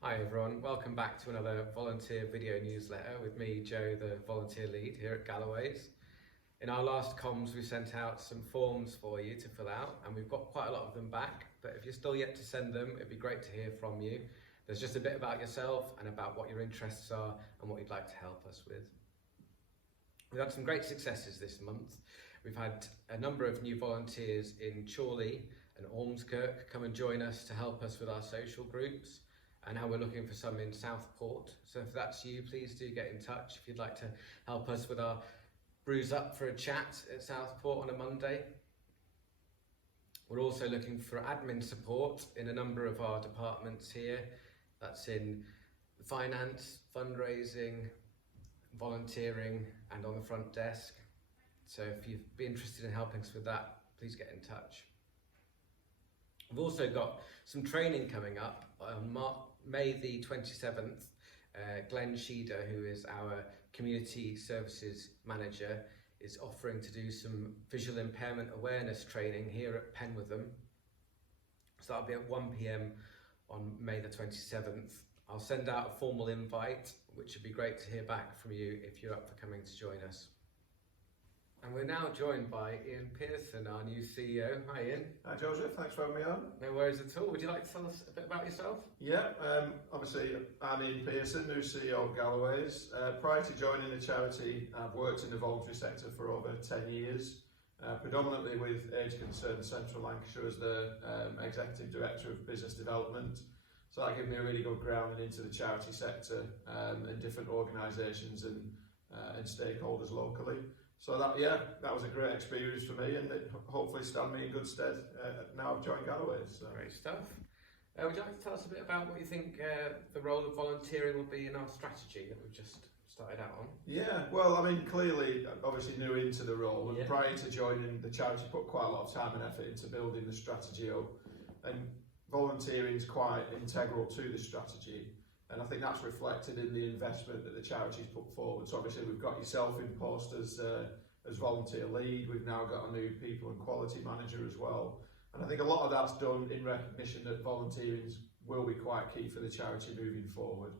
Hi everyone, welcome back to another volunteer video newsletter with me, Joe, the volunteer lead here at Galloway's. In our last comms we sent out some forms for you to fill out and we've got quite a lot of them back, but if you're still yet to send them, it'd be great to hear from you. There's just a bit about yourself and about what your interests are and what you'd like to help us with. We've had some great successes this month. We've had a number of new volunteers in Chorley and Ormskirk come and join us to help us with our social groups. And now we're looking for some in Southport. So if that's you, please do get in touch if you'd like to help us with our brews up for a chat at Southport on a Monday. We're also looking for admin support in a number of our departments here. That's in finance, fundraising, volunteering, and on the front desk. So if you'd be interested in helping us with that, please get in touch. We've also got some training coming up on May the 27th. Glenn Sheeder, who is our Community Services Manager, is offering to do some Visual Impairment Awareness training here at Penwitham. So that'll be at 1 PM on May the 27th. I'll send out a formal invite, which would be great to hear back from you if you're up for coming to join us. And we're now joined by Ian Pearson, our new CEO. Hi Ian. Hi Joseph, thanks for having me on. No worries at all. Would you like to tell us a bit about yourself? Yeah, obviously I'm Ian Pearson, new CEO of Galloway's. Prior to joining the charity, I've worked in the voluntary sector for over 10 years, predominantly with Age Concern Central Lancashire as the Executive Director of Business Development. So that gave me a really good grounding into the charity sector and different organisations and stakeholders locally. So that was a great experience for me, and it hopefully stand me in good stead now I've joined Galloway's. So. Great stuff. Would you like to tell us a bit about what you think the role of volunteering will be in our strategy that we've just started out on? Yeah, well, I mean, clearly, obviously new into the role, and prior to joining the charity, put quite a lot of time and effort into building the strategy up, and volunteering is quite integral to the strategy. And I think that's reflected in the investment that the charity's put forward. So obviously we've got yourself in post as volunteer lead. We've now got a new people and quality manager as well. And I think a lot of that's done in recognition that volunteering will be quite key for the charity moving forward.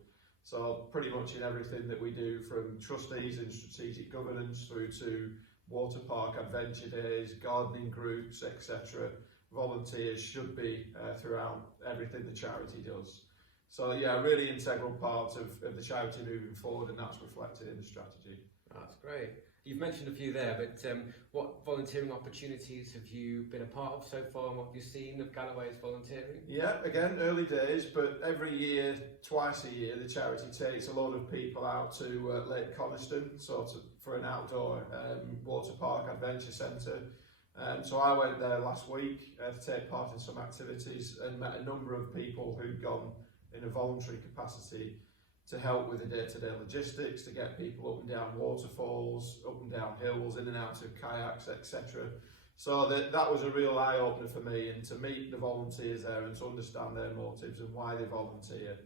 So pretty much in everything that we do, from trustees and strategic governance through to water park adventure days, gardening groups, etc., volunteers should be throughout everything the charity does. So yeah, a really integral part of the charity moving forward, and that's reflected in the strategy. That's great. You've mentioned a few there, but what volunteering opportunities have you been a part of so far, and what have you seen of Galloway's volunteering? Yeah, again, early days, but every year, twice a year, the charity takes a lot of people out to Lake Coniston, sort of for an outdoor water park adventure centre. So I went there last week to take part in some activities and met a number of people who'd gone in a voluntary capacity to help with the day-to-day logistics, to get people up and down waterfalls, up and down hills, in and out of kayaks, etc. So that was a real eye-opener for me, and to meet the volunteers there and to understand their motives and why they volunteer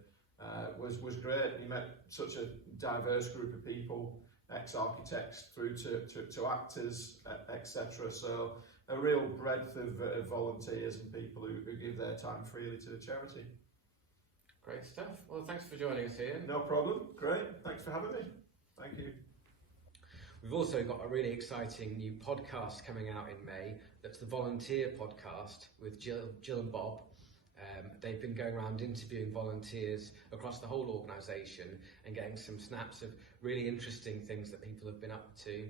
was great. You met such a diverse group of people, ex-architects through to actors, etc. So a real breadth of volunteers and people who give their time freely to the charity. Great stuff. Well, thanks for joining us here. No problem. Great. Thanks for having me. Thank you. We've also got a really exciting new podcast coming out in May. That's the Volunteer Podcast with Jill and Bob. They've been going around interviewing volunteers across the whole organisation and getting some snaps of really interesting things that people have been up to.